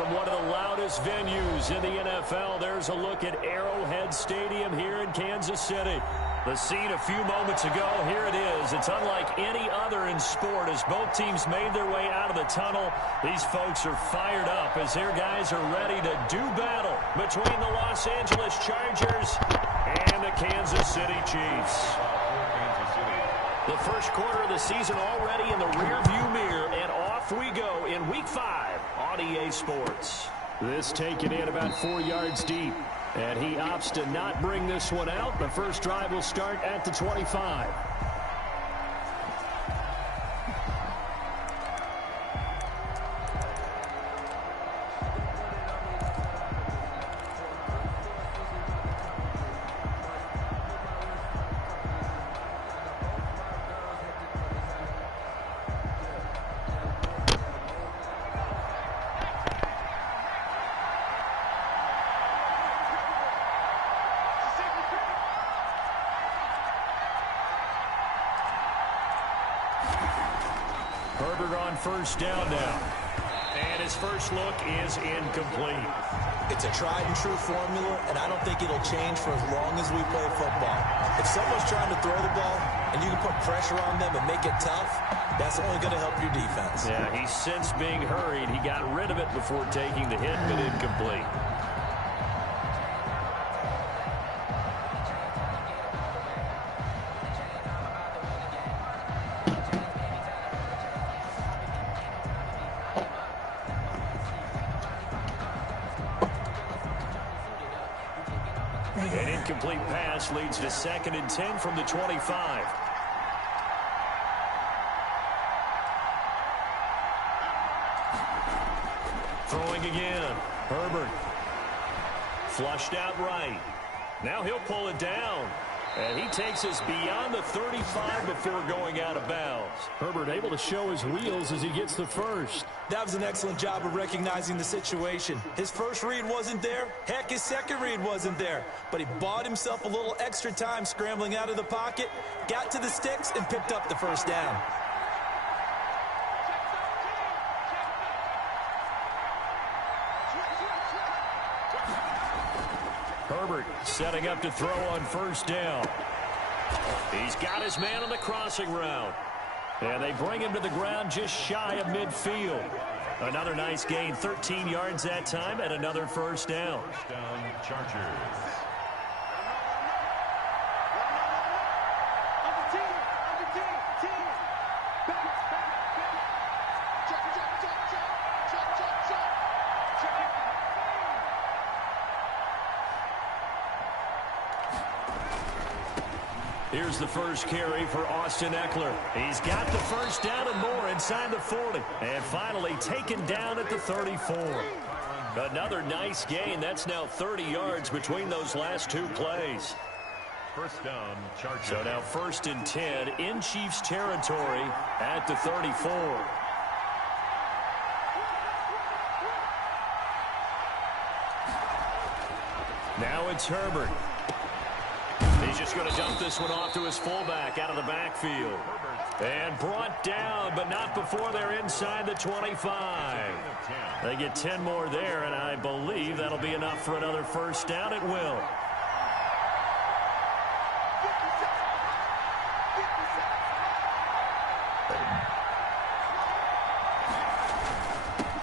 from one of the loudest venues in the NFL. There's a look at Arrowhead Stadium here in Kansas City. The scene a few moments ago, here it is. It's unlike any other in sport as both teams made their way out of the tunnel. These folks are fired up as their guys are ready to do battle between the Los Angeles Chargers and the Kansas City Chiefs. The first quarter of the season already in the rearview mirror, and off we go in Week 5 on EA Sports. This taken in about 4 yards deep. And he opts to not bring this one out. The first drive will start at the 25. Herbert on first down now. And his first look is incomplete. It's a tried and true formula, and I don't think it'll change for as long as we play football. If someone's trying to throw the ball and you can put pressure on them and make it tough, that's only going to help your defense. Yeah, he sensed being hurried. He got rid of it before taking the hit, but incomplete. An incomplete pass leads to 2nd and 10 from the 25. Throwing again. Herbert. Flushed out right. Now he'll pull it down. And he takes us beyond the 35 before going out of bounds. Herbert able to show his wheels as he gets the first. That was an excellent job of recognizing the situation. His first read wasn't there. Heck, his second read wasn't there. But he bought himself a little extra time scrambling out of the pocket, got to the sticks, and picked up the first down. Herbert setting up to throw on first down. He's got his man on the crossing route. And they bring him to the ground just shy of midfield. Another nice gain, 13 yards that time, and another first down. First down, Chargers. Here's the first carry for Austin Eckler. He's got the first down and more inside the 40. And finally taken down at the 34. Another nice gain. That's now 30 yards between those last two plays. First down, Chargers. So now 1st and 10 in Chiefs territory at the 34. Now it's Herbert. He's just going to dump this one off to his fullback out of the backfield. And brought down, but not before they're inside the 25. They get 10 more there, and I believe that'll be enough for another first down. It will.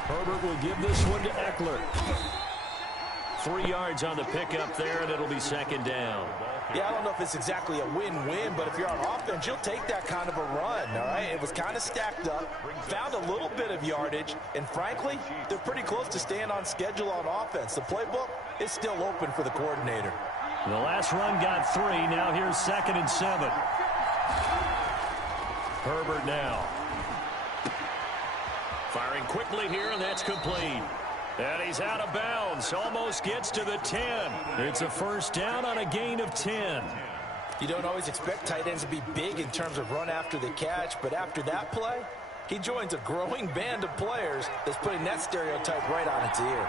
Herbert will give this one to Eckler. 3 yards on the pickup there, and it'll be 2nd down. Yeah, I don't know if it's exactly a win-win, but if you're on offense, you'll take that kind of a run, all right? It was kind of stacked up, found a little bit of yardage, and frankly, they're pretty close to staying on schedule on offense. The playbook is still open for the coordinator. The last run got 3. Now here's 2nd and 7. Herbert now. Firing quickly here, and that's complete. And he's out of bounds. Almost gets to the 10. It's a first down on a gain of 10. You don't always expect tight ends to be big in terms of run after the catch, but after that play, he joins a growing band of players that's putting that stereotype right on its ear.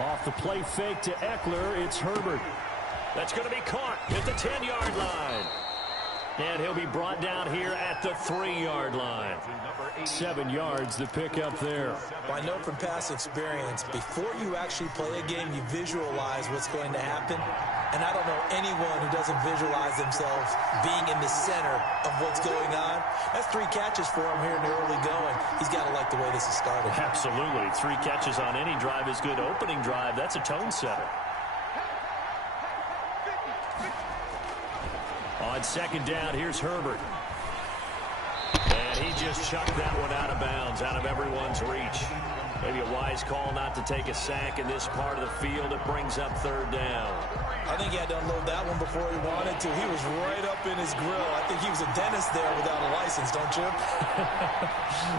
Off the play fake to Eckler, it's Herbert. That's going to be caught at the 10-yard line. And he'll be brought down here at the 3-yard line. 7 yards to pick up there. Well, I know from past experience, before you actually play a game, you visualize what's going to happen. And I don't know anyone who doesn't visualize themselves being in the center of what's going on. That's 3 catches for him here in the early going. He's got to like the way this is started. Absolutely. 3 catches on any drive is good. Opening drive, that's a tone setter. On 2nd down, here's Herbert. And he just chucked that one out of bounds, out of everyone's reach. Maybe a wise call not to take a sack in this part of the field. It brings up 3rd down. I think he had to unload that one before he wanted to. He was right up in his grill. I think he was a dentist there without a license, don't you?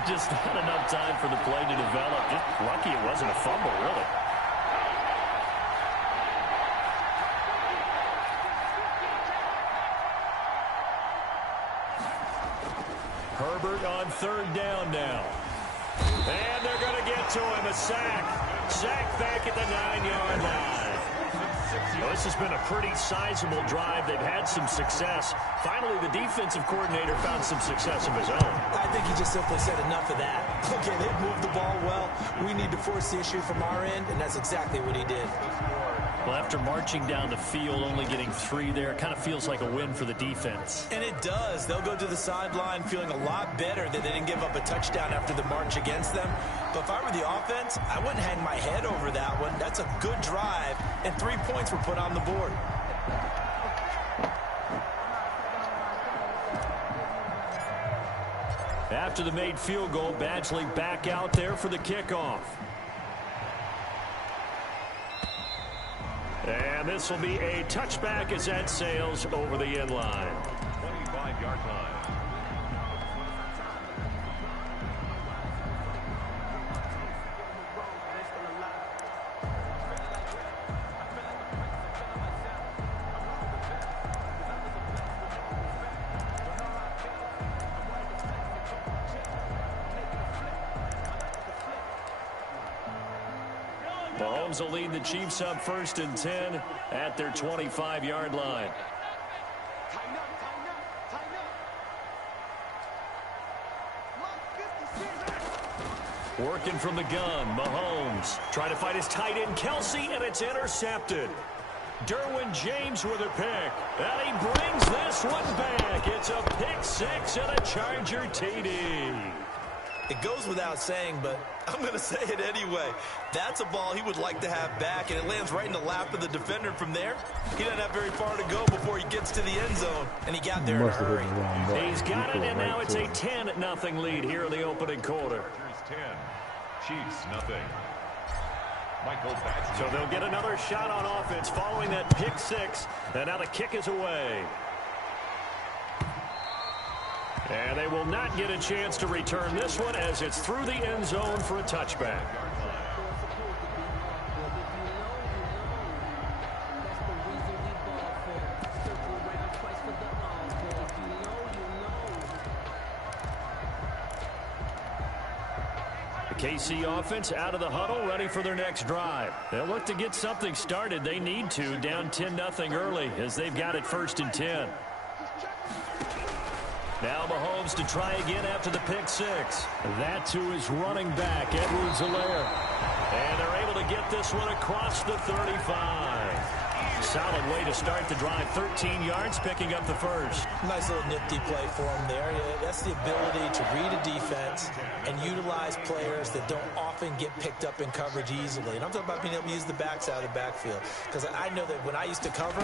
Just not enough time for the play to develop. Just lucky it wasn't a fumble, really. Herbert on 3rd down now. And they're going to get to him. A sack. Sack back at the 9-yard line. Well, this has been a pretty sizable drive. They've had some success. Finally, the defensive coordinator found some success of his own. I think he just simply said enough of that. Okay, they've moved the ball well. We need to force the issue from our end, and that's exactly what he did. Well, after marching down the field, only getting 3 there, it kind of feels like a win for the defense. And it does. They'll go to the sideline feeling a lot better that they didn't give up a touchdown after the march against them. But if I were the offense, I wouldn't hang my head over that one. That's a good drive, and 3 points were put on the board. After the made field goal, Badgley back out there for the kickoff. And this will be a touchback as that sails over the end line. 25-yard line. Mahomes will lead the Chiefs up 1st and 10 at their 25-yard line. Working from the gun, Mahomes trying to find his tight end, Kelsey, and it's intercepted. Derwin James with a pick, and he brings this one back. It's a pick 6 and a Charger TD. It goes without saying, but I'm going to say it anyway. That's a ball he would like to have back, and it lands right in the lap of the defender from there. He doesn't have very far to go before he gets to the end zone, and he got there in a hurry. He's got it, and now it's a 10-0 lead here in the opening quarter. 10, Chiefs nothing. So they'll get another shot on offense following that pick 6, and now the kick is away. And they will not get a chance to return this one as it's through the end zone for a touchback. The KC offense out of the huddle, ready for their next drive. They'll look to get something started. They need to, down 10-0 early as they've got it 1st and 10. Now Mahomes to try again after the pick 6. That's who is running back, Edwards-Helaire. And they're able to get this one across the 35. Solid way to start the drive. 13 yards, picking up the 1st. Nice little nifty play for him there. That's the ability to read a defense and utilize players that don't often get picked up in coverage easily. And I'm talking about being able to use the backs out of the backfield. Because I know that when I used to cover,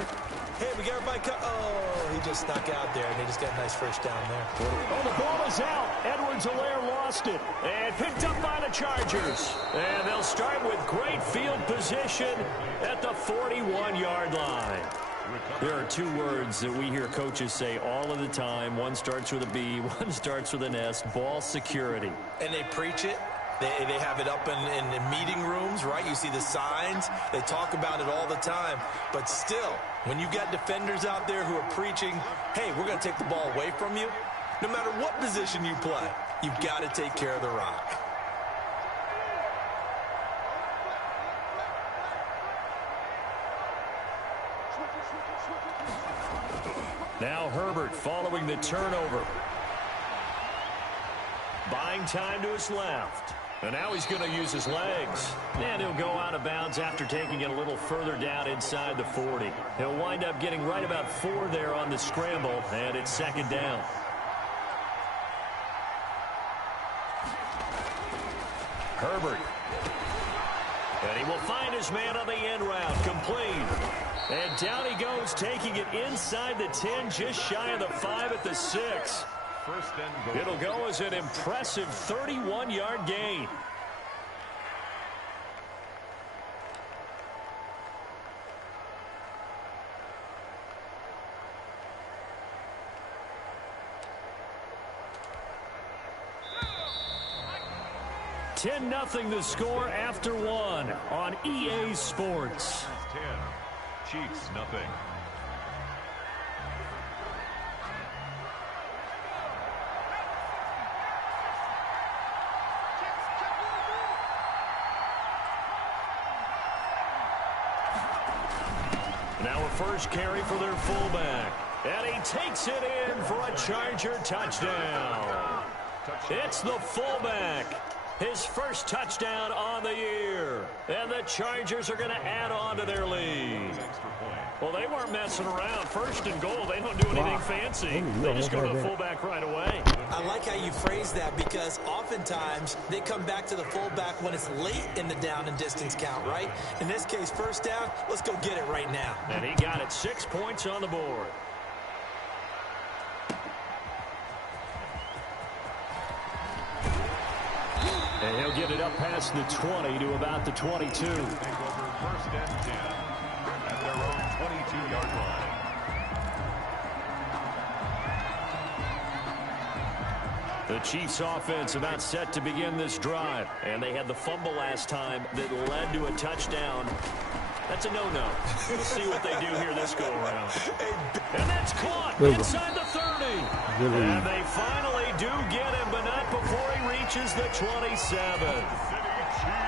hey, we got everybody oh, he just snuck out there, and they just got a nice 1st down there. Oh, the ball is out. Edwards-Helaire lost it. And picked up by the Chargers. And they'll start with great field position at the 41-yard line. There are 2 words that we hear coaches say all of the time. One starts with a B, one starts with an S, ball security. And they preach it. They have it up in meeting rooms, right? You see the signs. They talk about it all the time. But still, when you've got defenders out there who are preaching, hey, we're going to take the ball away from you, no matter what position you play, you've got to take care of the rock. Now Herbert following the turnover. Buying time to his left. And now he's going to use his legs. And he'll go out of bounds after taking it a little further down inside the 40. He'll wind up getting right about 4 there on the scramble, and it's second down. Herbert. And he will find his man on the end route, complete. And down he goes, taking it inside the 10, just shy of the 5 at the 6. First and goal. It'll go as an impressive 31-yard gain. (10-0) the score after 1 on EA Sports. 10. Chiefs nothing. Now a first carry for their fullback. And he takes it in for a Charger touchdown. It's the fullback. His first touchdown on the year. And the Chargers are going to add on to their lead. Well, they weren't messing around. First and goal, they don't do anything fancy. They just go to the fullback right away. I like how you phrase that because oftentimes they come back to the fullback when it's late in the down and distance count, right? In this case, first down, let's go get it right now. And he got it, 6 points on the board. And he'll get it up past the 20 to about the 22. Take over first and 10 at their own 22-yard line. The Chiefs offense about set to begin this drive. And they had the fumble last time that led to a touchdown. That's a no-no. We'll see what they do here this go-around. And that's caught inside the 30. And they finally do get him, but not before he reaches the 27.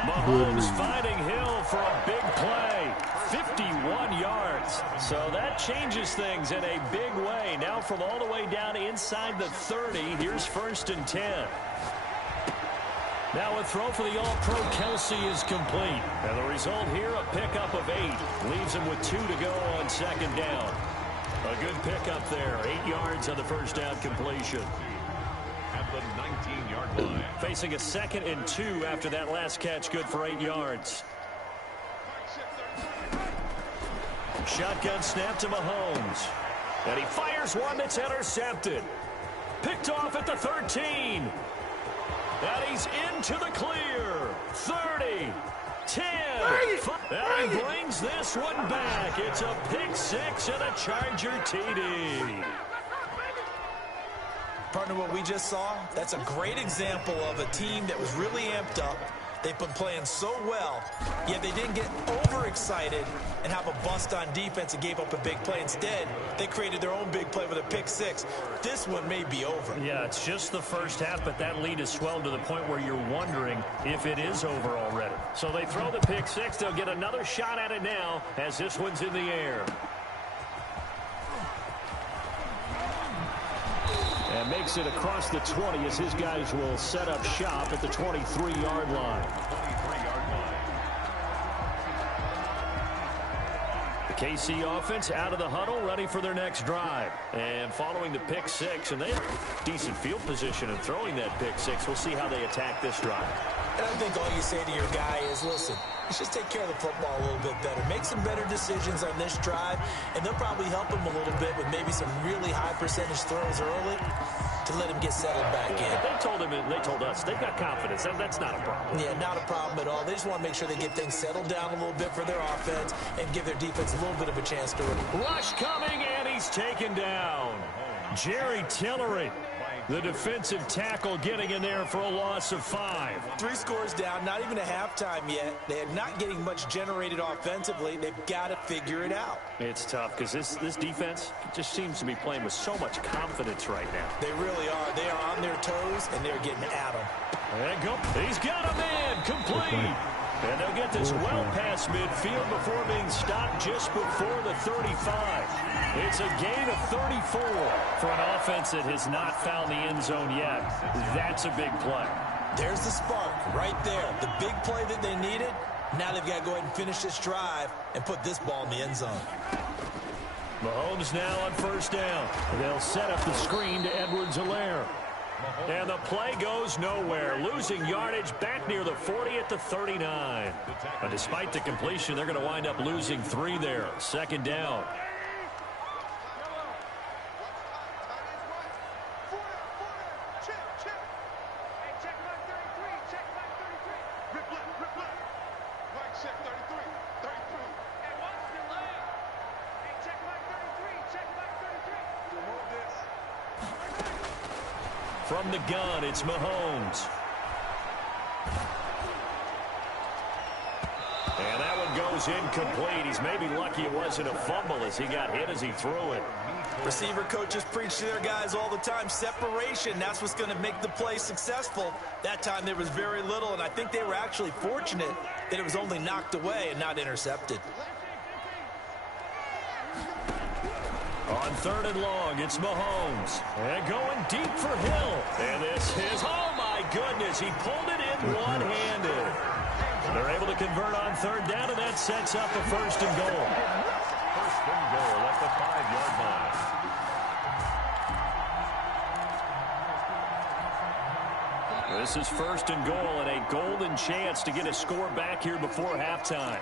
Mahomes finding Hill for a big play. 51 yards. So that changes things in a big way. Now from all the way down inside the 30, here's first and 10. Now a throw for the All-Pro Kelsey is complete. And the result here, a pickup of 8. Leaves him with 2 to go on second down. A good pickup there. 8 yards on the first down completion. At the 19-yard line. Facing a 2nd and 2 after that last catch, good for 8 yards. Shotgun snap to Mahomes. And he fires one that's intercepted. Picked off at the 13. And he's into the clear. 30, 10. And he brings this one back. It's a pick 6 and a Charger TD. Partner, what we just saw, that's a great example of a team that was really amped up. They've been playing so well, yet they didn't get overexcited and have a bust on defense and gave up a big play. Instead, they created their own big play with a pick 6. This one may be over. Yeah, it's just the first half, but that lead has swelled to the point where you're wondering if it is over already. So they throw the pick 6. They'll get another shot at it now as this one's in the air. And makes it across the 20 as his guys will set up shop at the 23-yard line. 23-yard line. The KC offense out of the huddle, ready for their next drive. And following the pick 6, and they have decent field position in throwing that pick 6. We'll see how they attack this drive. And I think all you say to your guy is, listen, let's just take care of the football a little bit better. Make some better decisions on this drive, and they'll probably help him a little bit with maybe some really high percentage throws early to let him get settled back in. They told him, and they told us, they've got confidence. That's not a problem. Yeah, not a problem at all. They just want to make sure they get things settled down a little bit for their offense and give their defense a little bit of a chance to run. Rush coming, and he's taken down. Jerry Tillery, the defensive tackle, getting in there for a loss of 5. 3 scores down, not even a halftime yet. They are not getting much generated offensively. They've got to figure it out. It's tough because this defense just seems to be playing with so much confidence right now. They really are. They are on their toes, and they're getting at them. There you go. He's got a man complete. And they'll get this well past midfield before being stopped just before the 35. It's a gain of 34 for an offense that has not found the end zone yet. That's a big play. There's the spark right there. The big play that they needed. Now they've got to go ahead and finish this drive and put this ball in the end zone. Mahomes now on first down. They'll set up the screen to Edwards-Helaire. And the play goes nowhere. Losing yardage back near the 40 at the 39. But despite the completion, they're going to wind up losing 3 there. Second down. From the gun, it's Mahomes. And that one goes incomplete. He's maybe lucky it wasn't a fumble as he got hit as he threw it. Receiver coaches preach to their guys all the time. Separation, that's what's going to make the play successful. That time there was very little, and I think they were actually fortunate that it was only knocked away and not intercepted. On third and long, it's Mahomes. And going deep for Hill. And this is, oh my goodness, he pulled it in one-handed. They're able to convert on third down, and that sets up a first and goal. First and goal at the 5-yard line. This is first and goal and a golden chance to get a score back here before halftime.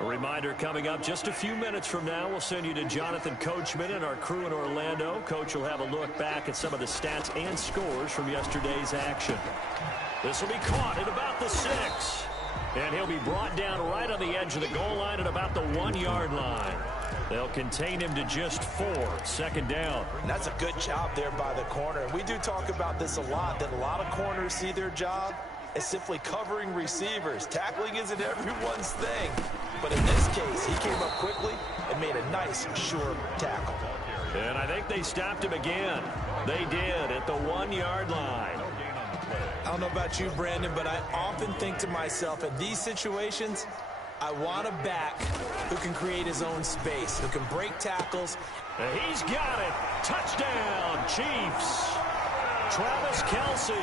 A reminder coming up just a few minutes from now, we'll send you to Jonathan Coachman and our crew in Orlando. Coach will have a look back at some of the stats and scores from yesterday's action. This will be caught at about the 6. And he'll be brought down right on the edge of the goal line at about the 1-yard line. They'll contain him to just 4. Second down. And that's a good job there by the corner. We do talk about this a lot, that a lot of corners see their job as simply covering receivers. Tackling isn't everyone's thing. But in this case, he came up quickly and made a nice, sure tackle. And I think they stopped him again. They did at the 1-yard line. I don't know about you, Brandon, but I often think to myself, in these situations, I want a back who can create his own space, who can break tackles. And he's got it. Touchdown, Chiefs. Travis Kelce,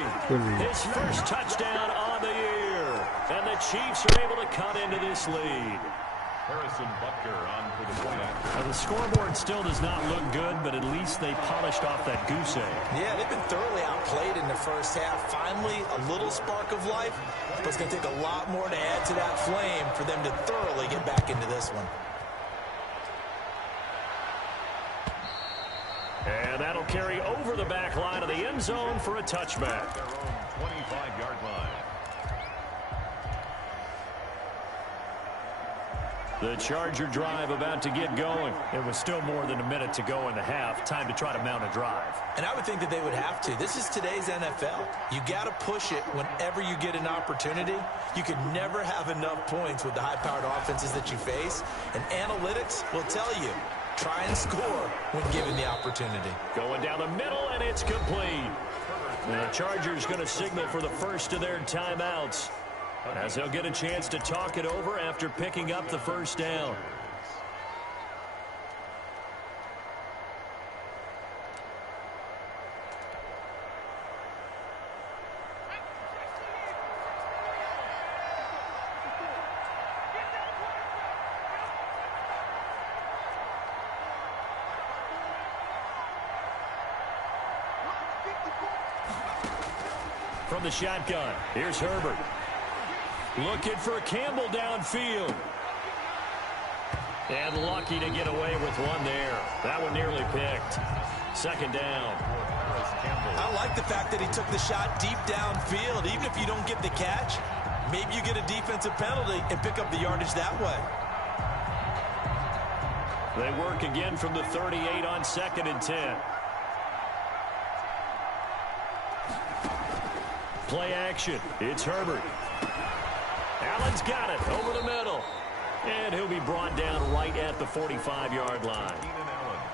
his first touchdown on the year. And the Chiefs are able to cut into this lead. Harrison Butker on for the point after. Now the scoreboard still does not look good, but at least they polished off that goose egg. Yeah, they've been thoroughly outplayed in the first half. Finally, a little spark of life, but it's going to take a lot more to add to that flame for them to thoroughly get back into this one. And that'll carry over the back line of the end zone for a touchback. Their own 25-yard line. The Charger drive about to get going. It was still more than a minute to go in the half. Time to try to mount a drive. And I would think that they would have to. This is today's NFL. You got to push it whenever you get an opportunity. You can never have enough points with the high-powered offenses that you face. And analytics will tell you, try and score when given the opportunity. Going down the middle, and it's complete. And the Chargers going to signal for the first of their timeouts, as they'll get a chance to talk it over after picking up the first down. From the shotgun, here's Herbert. Looking for Campbell downfield. And lucky to get away with one there. That one nearly picked. Second down. I like the fact that he took the shot deep downfield. Even if you don't get the catch, maybe you get a defensive penalty and pick up the yardage that way. They work again from the 38 on 2nd and 10. Play action. It's Herbert. Allen's got it over the middle. And he'll be brought down right at the 45-yard line.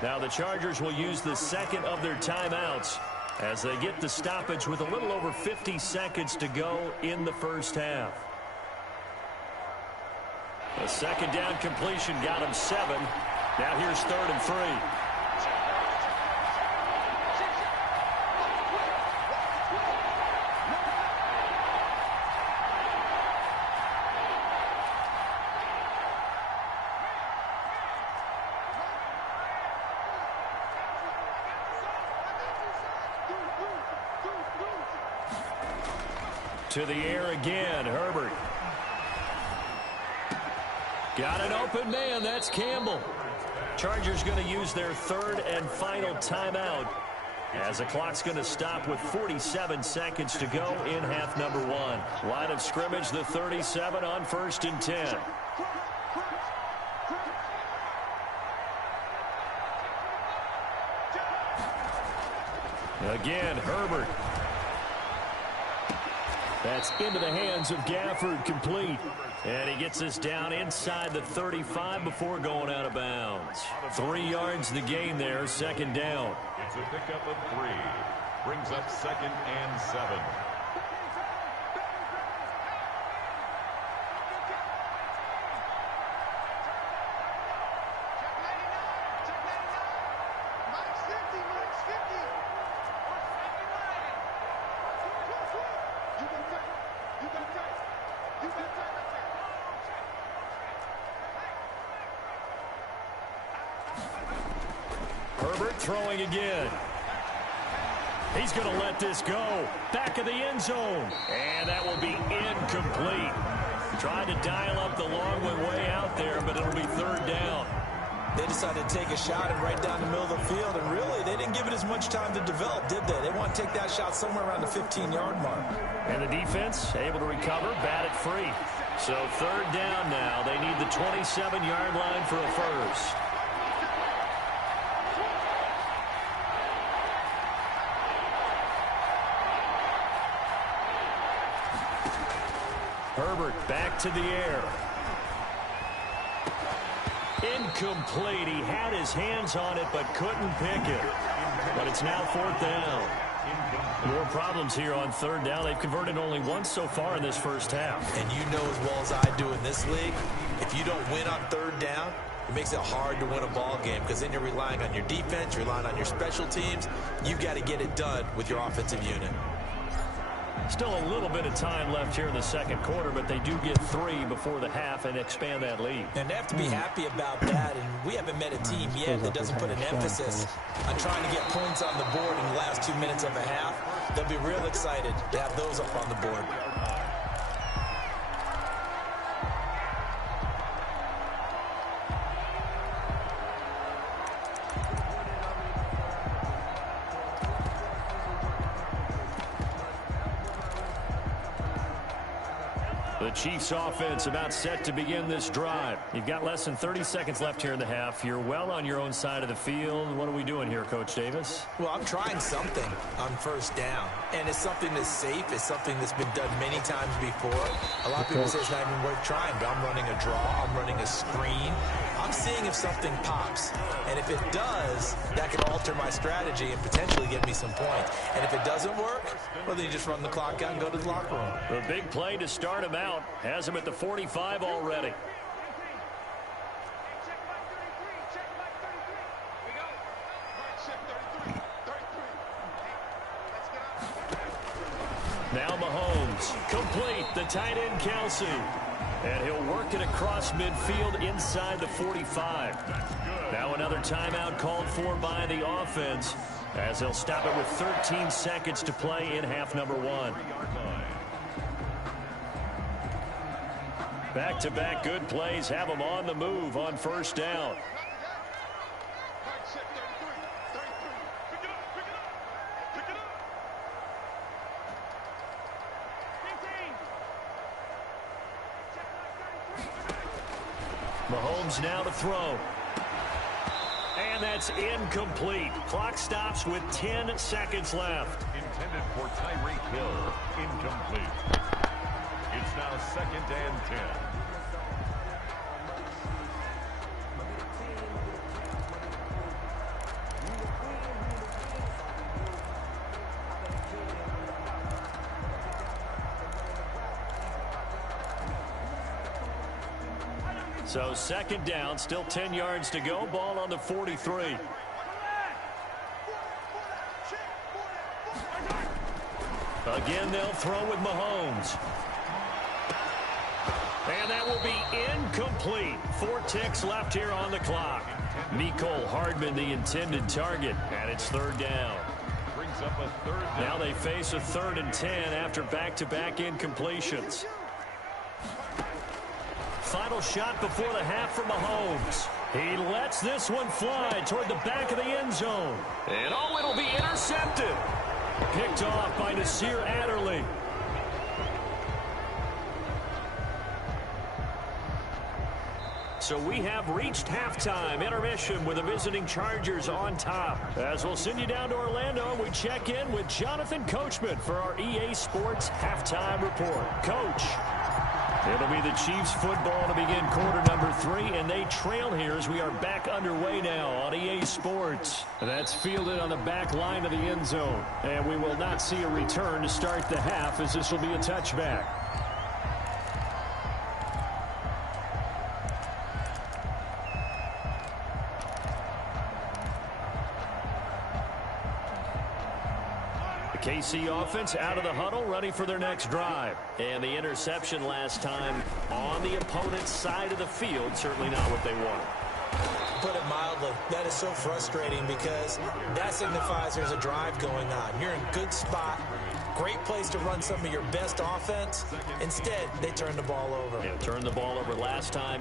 Now the Chargers will use the second of their timeouts as they get the stoppage with a little over 50 seconds to go in the first half. A second down completion got him 7. Now here's 3rd and 3. To the air again, Herbert. Got an open man, that's Campbell. Chargers going to use their 3rd and final timeout as the clock's going to stop with 47 seconds to go in half number 1. Line of scrimmage, the 37 on 1st and 10. Again, Herbert. That's into the hands of Gafford, complete. And he gets us down inside the 35 before going out of bounds. 3 yards the gain there, 2nd down. It's a pickup of 3. Brings up 2nd and 7. Herbert throwing again. He's going to let this go. Back of the end zone. And that will be incomplete. Tried to dial up the long one way out there, but it'll be 3rd down. They decided to take a shot and right down the middle of the field, and really, they didn't give it as much time to develop, did they? They want to take that shot somewhere around the 15-yard mark. And the defense able to recover, bat it free. So 3rd down now. They need the 27-yard line for a first. Herbert back to the air. Incomplete. He had his hands on it but couldn't pick it. But it's now 4th down. More problems here on 3rd down. They've converted only once so far in this first half. And you know as well as I do in this league, if you don't win on 3rd down, it makes it hard to win a ball game because then you're relying on your defense, you're relying on your special teams. You've got to get it done with your offensive unit. Still a little bit of time left here in the 2nd quarter, but they do get 3 before the half and expand that lead. And they have to be happy about that, and we haven't met a team yet that doesn't put an emphasis on trying to get points on the board in the last 2 minutes of a half. They'll be real excited to have those up on the board. The Chiefs offense about set to begin this drive. You've got less than 30 seconds left here in the half. You're well on your own side of the field. What are we doing here, Coach Davis? Well, I'm trying something on 1st down, and it's something that's safe. It's something that's been done many times before. A lot of people say it's not even worth trying, but I'm running a draw. I'm running a screen. I'm seeing if something pops, and if it does, that could alter my strategy and potentially get me some points. And if it doesn't work, well, then you just run the clock out and go to the locker room. The big play to start him out has him at the 45 already. Now Mahomes, complete, the tight end Kelsey. And he'll work it across midfield inside the 45. Now another timeout called for by the offense as they'll stop it with 13 seconds to play in half number 1. Back-to-back good plays have them on the move on 1st down. Mahomes now to throw. And that's incomplete. Clock stops with 10 seconds left. Intended for Tyreek Hill. Incomplete. It's now 2nd and 10. So second down, still 10 yards to go. Ball on the 43. Again, they'll throw with Mahomes. And that will be incomplete. 4 ticks left here on the clock. Mecole Hardman, the intended target, and it's third down. Brings up a third down. Now they face a 3rd and 10 after back-to-back incompletions. Final shot before the half for Mahomes. He lets this one fly toward the back of the end zone. And oh, it'll be intercepted. Picked off by Nasir Adderley. So we have reached halftime intermission with the visiting Chargers on top. As we'll send you down to Orlando, we check in with Jonathan Coachman for our EA Sports halftime report. Coach. It'll be the Chiefs football to begin quarter number 3, and they trail here as we are back underway now on EA Sports. That's fielded on the back line of the end zone, and we will not see a return to start the half as this will be a touchback. KC offense out of the huddle, ready for their next drive. And the interception last time on the opponent's side of the field, certainly not what they wanted. Put it mildly, that is so frustrating because that signifies there's a drive going on. You're in good spot, great place to run some of your best offense. Instead, they turn the ball over. Yeah, turned the ball over last time.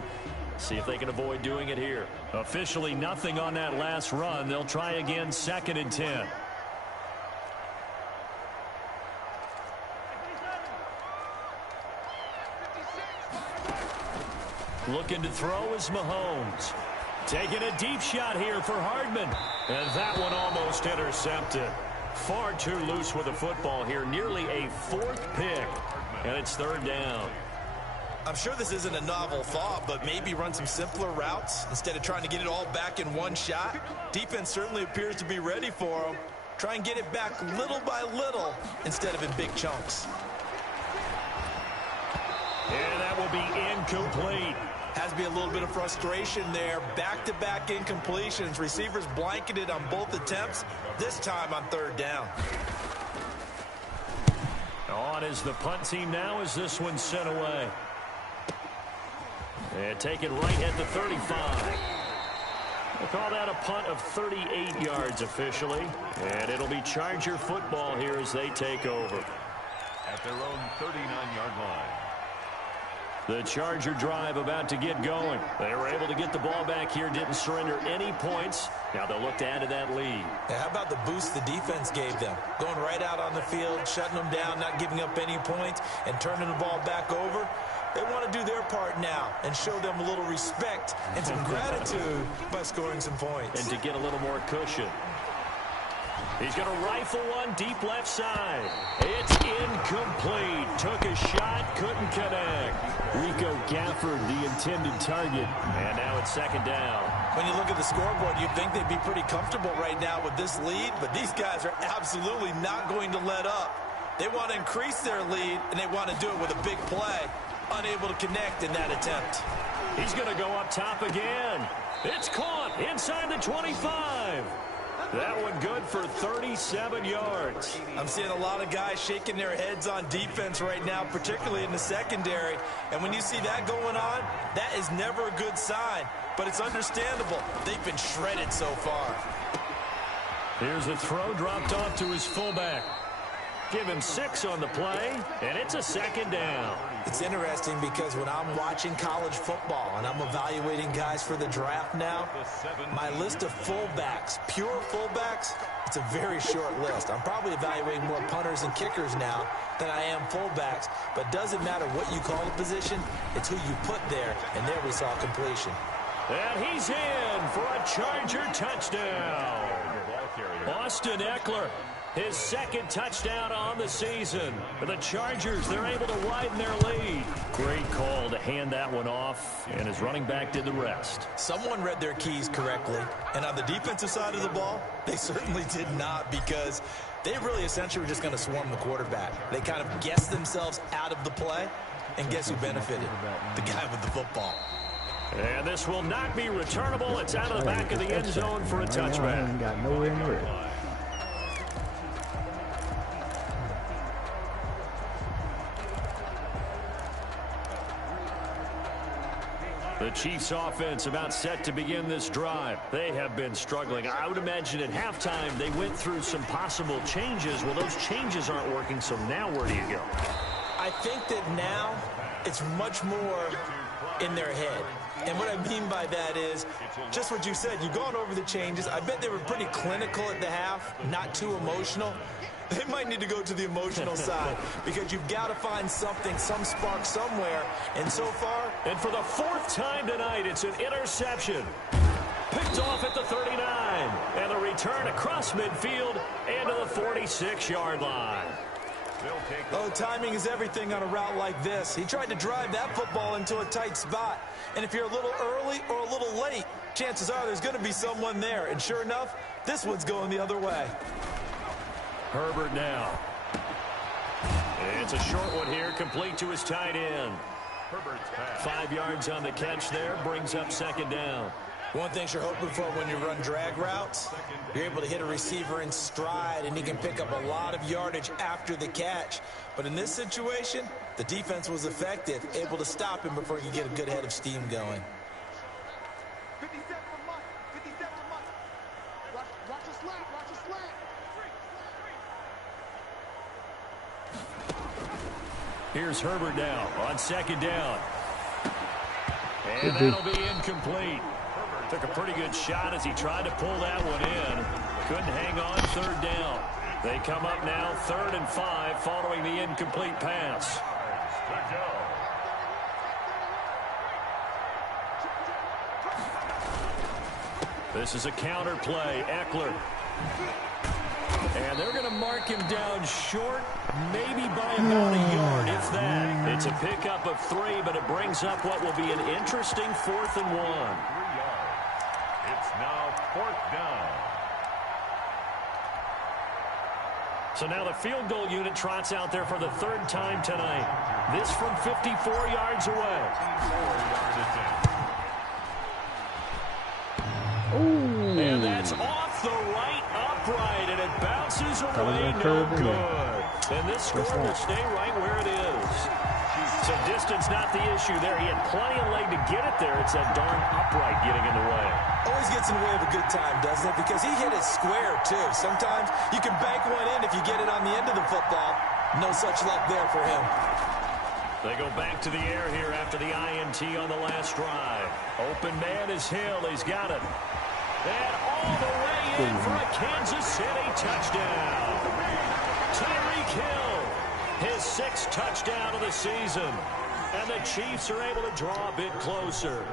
See if they can avoid doing it here. Officially nothing on that last run. They'll try again, 2nd and 10. Looking to throw is Mahomes. Taking a deep shot here for Hardman. And that one almost intercepted. Far too loose with the football here. Nearly a 4th pick. And it's 3rd down. I'm sure this isn't a novel thought, but maybe run some simpler routes instead of trying to get it all back in one shot. Defense certainly appears to be ready for them. Try and get it back little by little instead of in big chunks. And that will be incomplete. Has to be a little bit of frustration there. Back-to-back incompletions. Receivers blanketed on both attempts, this time on 3rd down. On is the punt team now as this one's sent away. And taken right at the 35. We'll call that a punt of 38 yards officially. And it'll be Charger football here as they take over. At their own 39-yard line. The Charger drive about to get going. They were able to get the ball back here, didn't surrender any points. Now they'll look to add to that lead. Now, how about the boost the defense gave them? Going right out on the field, shutting them down, not giving up any points, and turning the ball back over. They want to do their part now and show them a little respect and some gratitude by scoring some points. And to get a little more cushion. He's going to rifle one deep left side. It's incomplete. Took a shot, couldn't connect. Rico Gafford, the intended target. And now it's 2nd down. When you look at the scoreboard, you'd think they'd be pretty comfortable right now with this lead, but these guys are absolutely not going to let up. They want to increase their lead, and they want to do it with a big play. Unable to connect in that attempt. He's going to go up top again. It's caught inside the 25. That one good for 37 yards. I'm seeing a lot of guys shaking their heads on defense right now, particularly in the secondary. And when you see that going on, that is never a good sign. But it's understandable. They've been shredded so far. Here's a throw dropped off to his fullback. Give him 6 on the play, and it's a 2nd down. It's interesting because when I'm watching college football and I'm evaluating guys for the draft now, my list of fullbacks, pure fullbacks, it's a very short list. I'm probably evaluating more punters and kickers now than I am fullbacks, but doesn't matter what you call the position, it's who you put there, and there we saw completion. And he's in for a Charger touchdown. Austin Eckler. His 2nd touchdown on the season. For the Chargers, they're able to widen their lead. Great call to hand that one off, and his running back did the rest. Someone read their keys correctly, and on the defensive side of the ball, they certainly did not, because they really essentially were just going to swarm the quarterback. They kind of guessed themselves out of the play, and guess who benefited? The guy with the football. And this will not be returnable. It's out of the back of the end zone for a touchback. Ain't got nowhere in the red. The Chiefs offense about set to begin this drive. They have been struggling. I would imagine at halftime they went through some possible changes. Well, those changes aren't working, so now where do you go? I think that now it's much more in their head. And what I mean by that is just what you said. You've gone over the changes. I bet they were pretty clinical at the half, not too emotional. They might need to go to the emotional side because you've got to find something, some spark somewhere. And so far, and for the fourth time tonight, it's an interception. Picked off at the 39. And the return across midfield and to the 46-yard line. Oh, timing is everything on a route like this. He tried to drive that football into a tight spot. And if you're a little early or a little late, chances are there's going to be someone there. And sure enough, this one's going the other way. Herbert now. It's a short one here, complete to his tight end. 5 yards on the catch there, brings up second down. One thing you're hoping for when you run drag routes, you're able to hit a receiver in stride, and he can pick up a lot of yardage after the catch. But in this situation, the defense was effective, able to stop him before he could get a good head of steam going. Here's Herbert now on second down. And that'll be incomplete. Took a pretty good shot as he tried to pull that one in. Couldn't hang on third down. They come up now 3rd and 5 following the incomplete pass. This is a counter play. Eckler. And they're going to mark him down short, maybe by about a yard, if that. It's a pickup of 3, but it brings up what will be an interesting 4th and 1. It's now 4th down. So now the field goal unit trots out there for the 3rd time tonight. This from 54 yards away. 4-yard attempt. And that's off the right upright, and it bounces away, no good. And this score will stay right where it is. So distance not the issue there. He had plenty of leg to get it there. It's that darn upright getting in the way. Always gets in the way of a good time, doesn't it? Because he hit it square, too. Sometimes you can bank one in if you get it on the end of the football. No such luck there for him. They go back to the air here after the INT on the last drive. Open man is Hill. He's got it. And all the way in for a Kansas City touchdown. Tyreek Hill, his 6th touchdown of the season. And the Chiefs are able to draw a bit closer.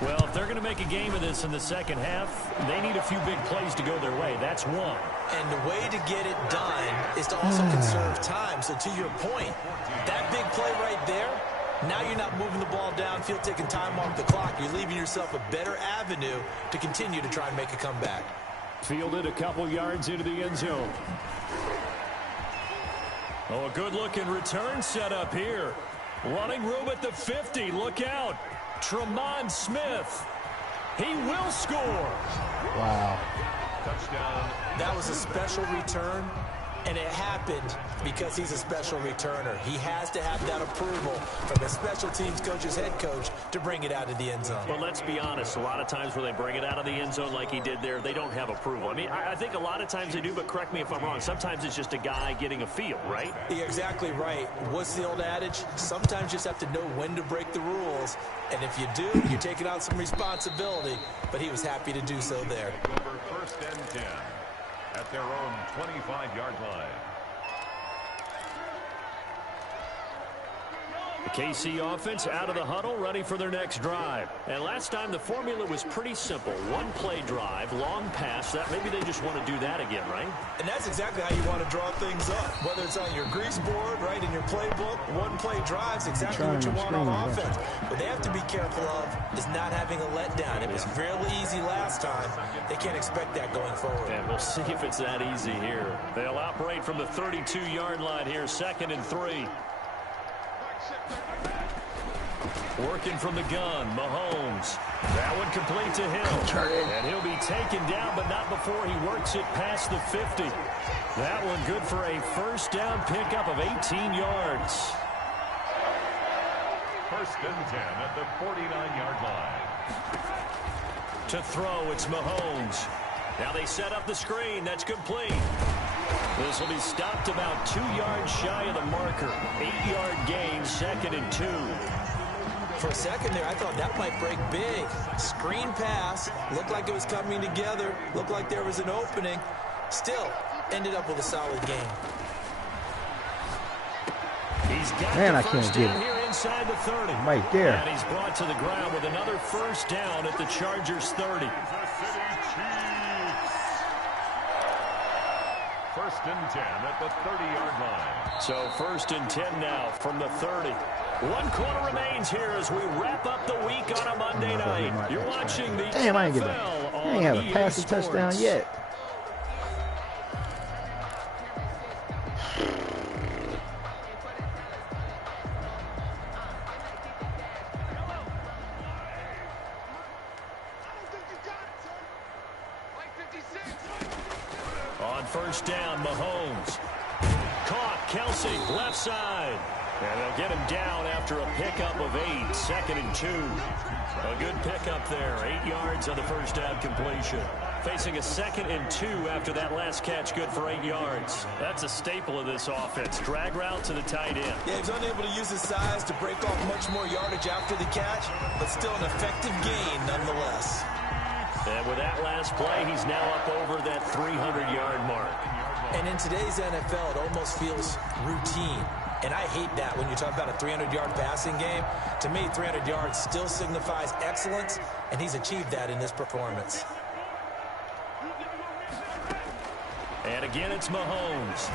Well, if they're going to make a game of this in the second half, they need a few big plays to go their way. That's one. And the way to get it done is to also conserve time. So to your point, that big play right there, now you're not moving the ball downfield, taking time off the clock. You're leaving yourself a better avenue to continue to try and make a comeback. Fielded a couple yards into the end zone. Oh, a good-looking return set up here. Running room at the 50. Look out. Tremont Smith. He will score. Wow. Touchdown. That was a special return, and it happened because he's a special returner. He has to have that approval from the special teams coach's head coach to bring it out of the end zone. Well, let's be honest. A lot of times when they bring it out of the end zone like he did there, they don't have approval. I mean, I think a lot of times they do, but correct me if I'm wrong. Sometimes it's just a guy getting a feel, right? You're exactly right. What's the old adage? Sometimes you just have to know when to break the rules. And if you do, you're taking on some responsibility. But he was happy to do so there. Over 1st and 10 at their own 25-yard line. The KC offense out of the huddle, ready for their next drive. And last time the formula was pretty simple. One play drive, long pass. That maybe they just want to do that again, right? And that's exactly how you want to draw things up. Whether it's on your grease board, right, in your playbook, one play drives exactly what you want on offense. What they have to be careful of is not having a letdown. It was fairly easy last time. They can't expect that going forward. And we'll see if it's that easy here. They'll operate from the 32-yard line here, 2nd and 3. Working from the gun, Mahomes. That one complete to him. And he'll be taken down, but not before he works it past the 50. That one good for a first down pickup of 18 yards. First and 10 at the 49-yard line. To throw, it's Mahomes. Now they set up the screen. That's complete. This will be stopped about 2 yards shy of the marker. 8-yard gain, 2nd and 2. For a second there, I thought that might break big. Screen pass. Looked like it was coming together. Looked like there was an opening. Still, ended up with a solid game. He's got Man, the I can't first get down it. here inside the 30. Right there. And he's brought to the ground with another first down at the Chargers 30. First and 10 at the 30-yard line. So first and 10 now from the 30. 1 quarter remains here as we wrap up the week on a Monday night. You're watching the Damn, I ain't get NFL that. I on ain't have a EA passing Sports. touchdown yet. On first down, Mahomes. Caught, Kelsey, left side. And they'll get him down after a pickup of 8, 2nd and 2. A good pickup there, 8 yards on the first down completion. Facing a 2nd and 2 after that last catch, good for 8 yards. That's a staple of this offense. Drag route to the tight end. Yeah, he was unable to use his size to break off much more yardage after the catch, but still an effective gain nonetheless. And with that last play, he's now up over that 300-yard mark. And in today's NFL, it almost feels routine. And I hate that when you talk about a 300-yard passing game. To me, 300 yards still signifies excellence, and he's achieved that in this performance. And again, it's Mahomes.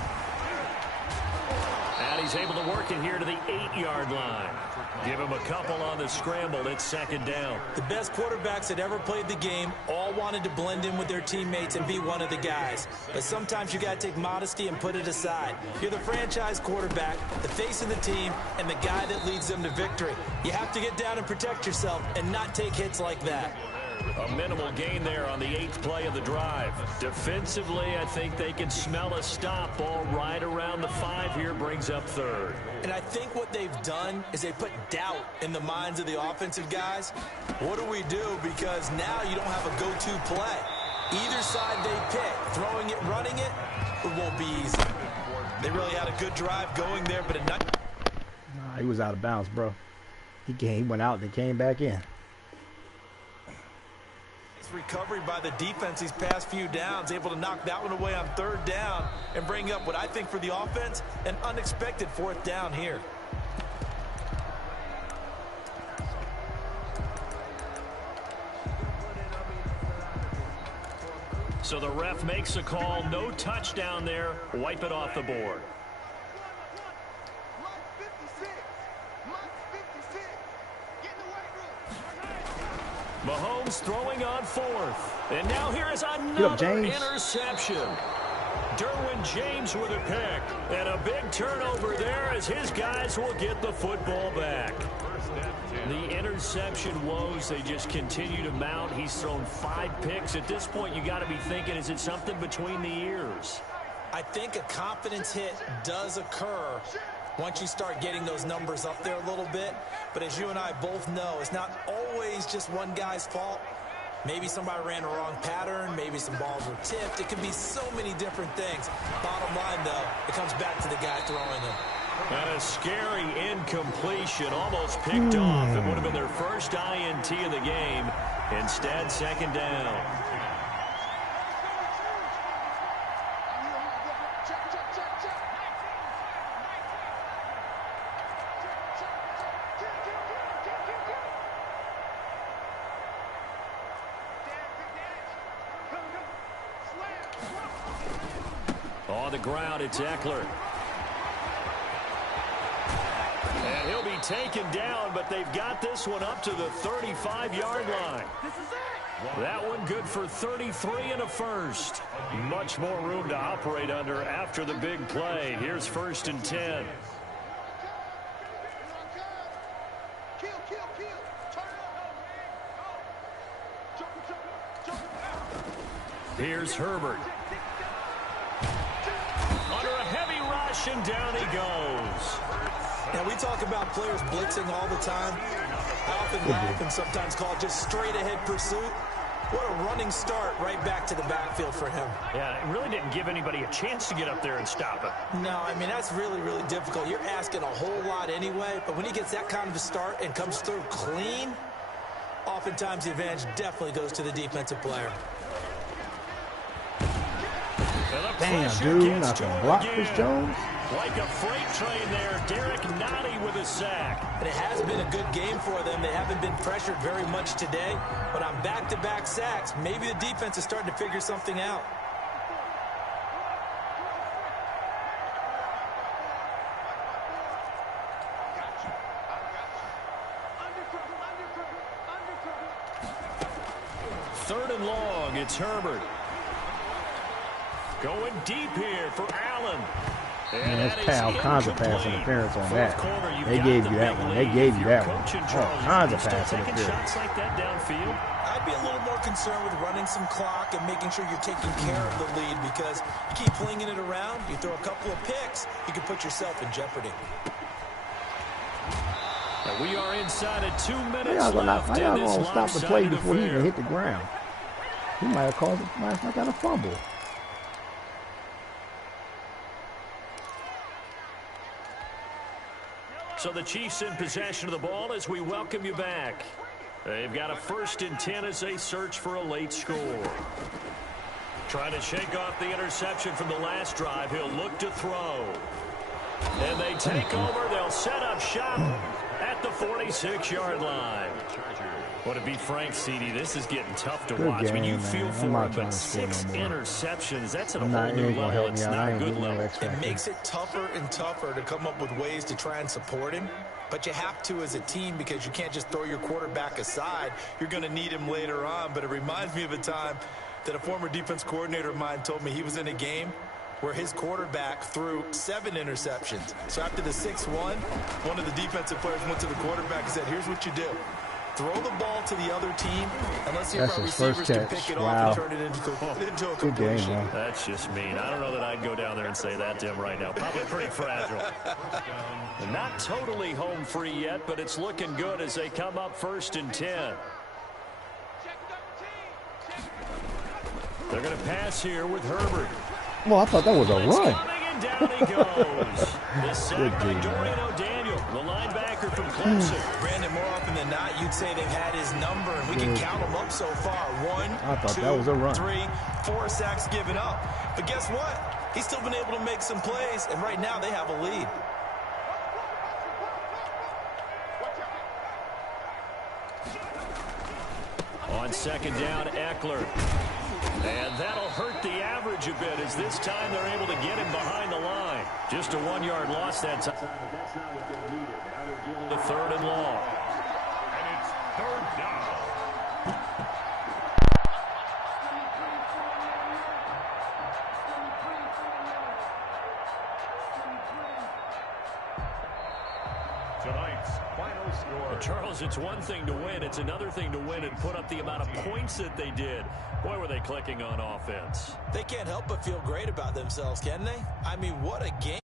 And he's able to work it here to the 8-yard line. Give him a couple on the scramble. It's 2nd down. The best quarterbacks that ever played the game all wanted to blend in with their teammates and be one of the guys. But sometimes you got to take modesty and put it aside. You're the franchise quarterback, the face of the team, and the guy that leads them to victory. You have to get down and protect yourself and not take hits like that. A minimal gain there on the 8th play of the drive. Defensively, I think they can smell a stop. Ball right around the 5 here, brings up 3rd. And I think what they've done is they put doubt in the minds of the offensive guys. What do we do? Because now you don't have a go-to play. Either side they pick, throwing it, running it, it won't be easy. They really had a good drive going there, but Nah, he was out of bounds, bro. He went out and came back in. recovery by the defense these past few downs, able to knock that one away on 3rd down and bring up what I think for the offense, an unexpected 4th down here. So the ref makes a call, no touchdown there, wipe it off the board. Mahomes throwing on 4th. And now here is another interception. Derwin James with a pick. And a big turnover there as his guys will get the football back. The interception woes, they just continue to mount. He's thrown 5 picks. At this point, you got to be thinking, is it something between the ears? I think a confidence hit does occur once you start getting those numbers up there a little bit. But as you and I both know, it's not always just one guy's fault. Maybe somebody ran a wrong pattern. Maybe some balls were tipped. It could be so many different things. Bottom line, though, it comes back to the guy throwing them. And a scary incompletion, almost picked off. It would have been their first INT of the game. Instead, 2nd down. On the ground, it's Eckler. And he'll be taken down, but they've got this one up to the 35-yard line. That one good for 33 and a first. Much more room to operate under after the big play. Here's 1st and 10. Here's Herbert. Under a heavy rush, and down he goes. Now, we talk about players blitzing all the time. I often laugh and sometimes call it just straight-ahead pursuit. What a running start right back to the backfield for him. Yeah, it really didn't give anybody a chance to get up there and stop it. No, I mean, that's really, really difficult. You're asking a whole lot anyway, but when he gets that kind of a start and comes through clean, oftentimes the advantage definitely goes to the defensive player. Damn, dude, not gonna block this Jones. Like a freight train there, Derek Nottie with a sack. And it has been a good game for them. They haven't been pressured very much today, but on back-to-back sacks, maybe the defense is starting to figure something out. Third and long, it's Herbert. Going deep here for Allen. Man, that's all kinds of pass interference on that. They gave you that one. They gave you that one. All kinds of pass interference. Shots like that downfield. I'd be a little more concerned with running some clock and making sure you're taking care of the lead, because you keep flinging it around, you throw a couple of picks, you can put yourself in jeopardy. And we are inside of 2 minutes Y'all left in this gonna stop the play lopsided before he even affair. hit the ground. He might have caused it. Might have got a fumble. So the Chiefs in possession of the ball as we welcome you back. They've got a 1st and 10 as they search for a late score. Trying to shake off the interception from the last drive. He'll look to throw. And they take over. They'll set up shop at the 46-yard line. Well, to be frank, CD, this is getting tough to watch. Game, I mean, you man. feel for I'm him, but 6 interceptions, that's at a whole new level. It's not a good level. It makes it tougher and tougher to come up with ways to try and support him. But you have to as a team, because you can't just throw your quarterback aside. You're going to need him later on. But it reminds me of a time that a former defense coordinator of mine told me he was in a game where his quarterback threw 7 interceptions. So after the 6-1, one of the defensive players went to the quarterback and said, here's what you do. Throw the ball to the other team, and let's see if our receivers can pick it off and turn it into a completion. Game, That's just mean. I don't know that I'd go down there and say that to him right now. Probably pretty fragile. Not totally home free yet, but it's looking good as they come up 1st and 10. They're going to pass here with Herbert. Well, I thought that was a run. And down he goes. The sack by Dorian O'Daniel, the linebacker from Clemson. Brandon, more often than not, you'd say they've had his number, and we can count them up so far. 1, I thought 2, that was a run. 3, 4 sacks given up. But guess what? He's still been able to make some plays, and right now they have a lead. On 2nd down, Eckler. And that'll hurt the average a bit, as this time they're able to get him behind the line. Just a 1-yard loss that time. The 3rd and long. And it's 3rd down. Tonight's final score. Charles, it's one thing to win. It's another thing to win and put up the amount of points that they did. Boy, were they clicking on offense. They can't help but feel great about themselves, can they? I mean, what a game.